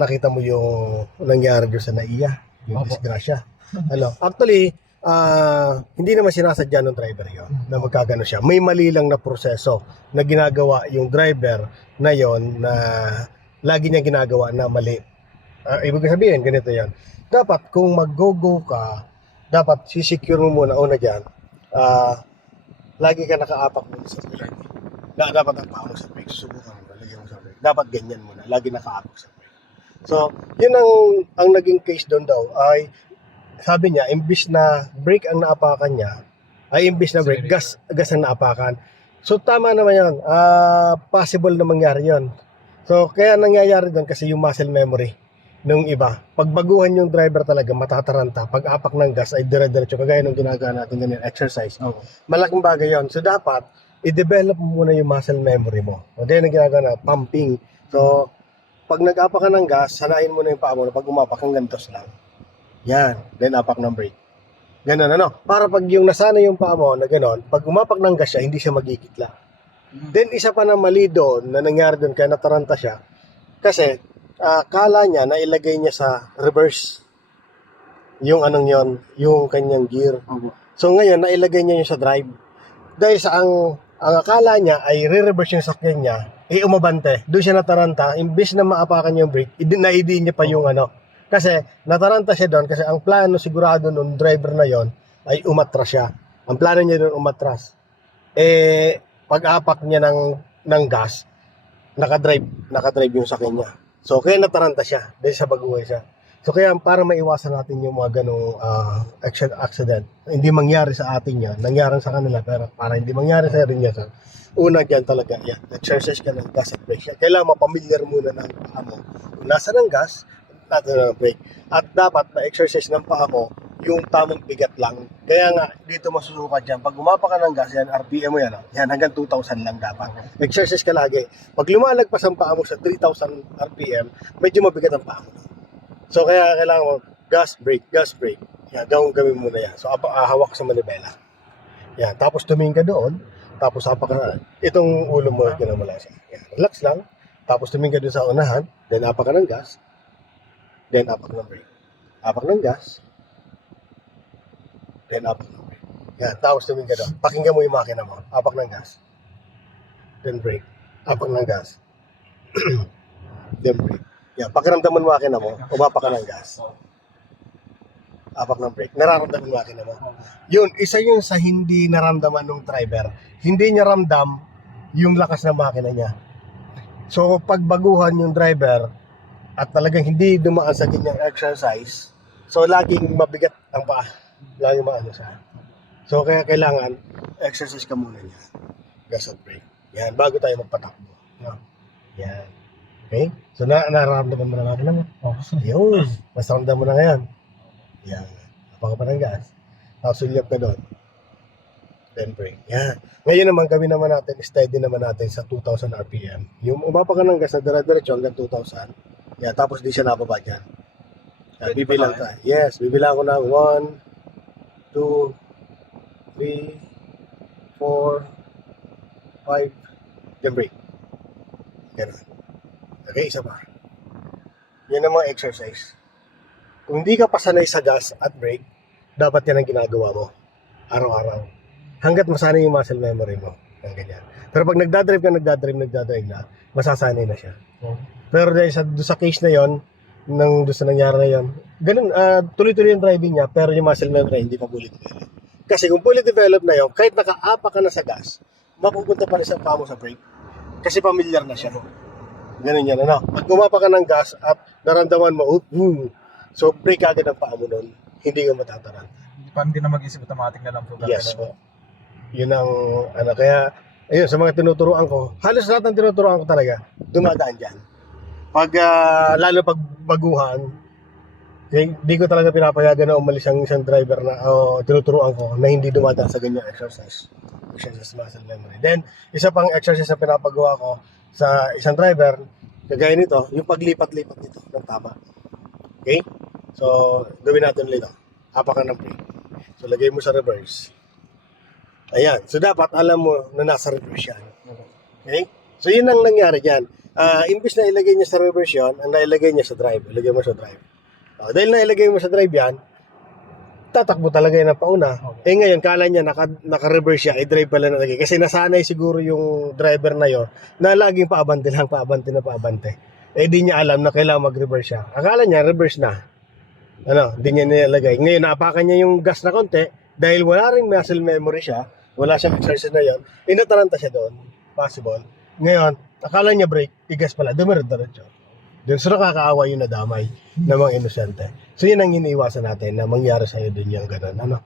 Nakita mo yung nangyari doon sa NAIA, yung disgrasya. Actually, hindi naman sinasadya ng driver yon na magkagano siya. May mali lang na proseso na ginagawa yung driver na yon na lagi niya ginagawa na mali. Ibig sabihin, ganito yan. Dapat kung mag-go-go ka, dapat sisecure mo muna una dyan. Lagi ka nakaapak muna sa brake. Dapat ang paa mo sa brake. Susubukan mo, lagyan mo sa brake. Dapat ganyan muna, lagi nakaapak sa brake. So, yun ang naging case doon daw ay sabi niya, imbis na brake ang naapakan niya, ay imbis na brake, gas ang naapakan. So, tama naman yun. Possible na mangyari yun. So, kaya nangyayari doon kasi yung muscle memory nung iba. Pag baguhan yung driver talaga, matataranta. Pag apak ng gas ay dire-diretso. Kagaya nung ginagawa natin ganyan, exercise. Malaking bagay yun. So, dapat, i-develop mo muna yung muscle memory mo. O, dahil ang ginagawa na, pumping. So, pag nag-apak ka ng gas, sanayin mo na yung paa mo na pag umapak hanggang dos lang. Yan. Then apak ng brake. Ganun ano. Para pag yung nasana yung paa mo na gano'n, pag umapak ng gas siya, hindi siya magkikitla. Then isa pa na mali doon na nangyari doon kaya nataranta siya. Kasi kala niya na ilagay niya sa reverse yung anong yon, yung kanyang gear. So ngayon nailagay niya yung sa drive. Dahil sa ang akala niya ay re-reverse yung sakyan niya, umabante. Doon siya nataranta, imbis na maapakan yung brake, naidi niya pa yung ano. Kasi nataranta siya doon kasi ang plano sigurado nung driver na yon ay umatras siya. Ang plano niya doon umatras. Pag-apak niya ng gas, nakadrive yung sakyan niya. So kaya nataranta siya dahil sa baguhay siya. So kaya para maiwasan natin yung mga ganong accident, hindi mangyari sa atin yan, nangyari sa kanila, pero para hindi mangyari sa rin yan, una dyan talaga, yan, exercise ka ng gas at brake. Kailangan mapamilyar muna ng paa mo. Kung nasa ng gas, nasa ng brake. At dapat na-exercise ng paa mo, yung tamang bigat lang. Kaya nga, dito masusukat dyan. Pag umapa ka ng gas, yan, RPM mo yan, yan hanggang 2,000 lang dapat. Exercise ka lagi. Pag lumalagpas ang paa mo sa 3,000 RPM, medyo mabigat ang paa mo. So kaya kailangan mo gas, brake. Yan, gawin mo na yan. So hawak sa manibela. Yan, tapos tumingin ka doon, tapos apak ka. Itong ulo mo, ginamula siya. Yan, relax lang. Tapos tumingin ka doon sa unahan, then apak ka ng gas, then apak ng brake. Apak ng gas, then apak ng brake. Yan, tapos tumingin ka doon. Pakinggan mo yung makina mo. Apak ng gas, then brake. Apak ng gas, then brake. Yan, pakiramdaman mo makina mo, umapak ka ng gas. Apak ng brake. Nararamdaman mo makina mo. Yun, isa yun sa hindi naramdaman ng driver. Hindi niya ramdam yung lakas ng makina niya. So, pag baguhan yung driver at talagang hindi dumaan sa ganyang exercise, so laging mabigat ang paa. Laging maano siya. So, kaya kailangan exercise ka muna niya. Gas at brake. Yan, bago tayo magpatakbo. Yan. Okay? So, nararamdaman mo na makina mo. Yun. Mas ramdam mo na ngayon. Yan. Napaka pa ng gas. Tapos sulyap ka doon. Then brake. Yan. Ngayon naman, gawin naman natin, steady naman natin sa 2,000 RPM. Yung umapa ka ng gas na dire-diretso hanggang 2,000. Yan. Tapos di siya nababa dyan. Yan. Bibilang ka. Yes. Bibilang ko ng 1, 2, 3, 4, 5. Then brake. Ganun. Okay, isa pa. Yan ang mga exercise. Kung hindi ka pasanay sa gas at brake, dapat yan ang ginagawa mo. Araw-araw. Hanggat masanay yung muscle memory mo. Ang ganyan. Pero pag nagdadrive na, masasanay na siya. Pero dahil sa case na yon, doon sa nangyari na yon, ganun, tuloy-tuloy yung driving niya, pero yung muscle memory hindi pa fully develop. Kasi kung fully develop na yon, kahit nakaapa ka na sa gas, mapupunta pa rin sa paa mo sa brake. Kasi familiar na siya. Ganun yan, ano? Pag umapa ka ng gas at naramdaman mo, so brake agad ang paa mo nun, hindi ka matataran. Hindi na mag-isip, automatic na lang po. Yes po. Yun ang, kaya, ayun, sa mga tinuturuan ko, halos lahat ng tinuturuan ko talaga, dumadaan dyan. Pag, lalo pag baguhan, hindi ko talaga pinapayagan na umalis ang isang driver na, tinuturuan ko, na hindi dumadaan sa ganyang exercise. Exercise muscle memory. Then, isa pang exercise na pinapagawa ko, sa isang driver, kagaya nito, yung paglipat-lipat nito ng tama. Okay? So, gawin natin ulit ito. Apak ka ng brake. So, lagay mo sa reverse. Ayan. So, dapat alam mo na nasa reverse yan. Okay? So, yun ang nangyari dyan. Imbis na ilagay niya sa reverse yun, ang nailagay niya sa drive. Ilagay mo sa drive. Dahil nailagay mo sa drive yan, tatakbo talaga yan ng pauna. Okay. Ngayon, kala niya naka-reverse siya, drive pala nalagay. Kasi nasanay siguro yung driver na yon na laging paabante lang, paabante na paabante. Di niya alam na kailangan mag-reverse siya. Akala niya, reverse na. Di niya nilalagay. Ngayon, naapakan niya yung gas na konti, dahil wala rin muscle memory siya, wala siyang exercise na yon, inataranta siya doon. Possible. Ngayon, akala niya brake, tigas pala, dumiretso. Doon sa nakakaawa yung nadamay ng mga inosente. So yun ang iniiwasan natin na mangyari sa'yo din yung ganun.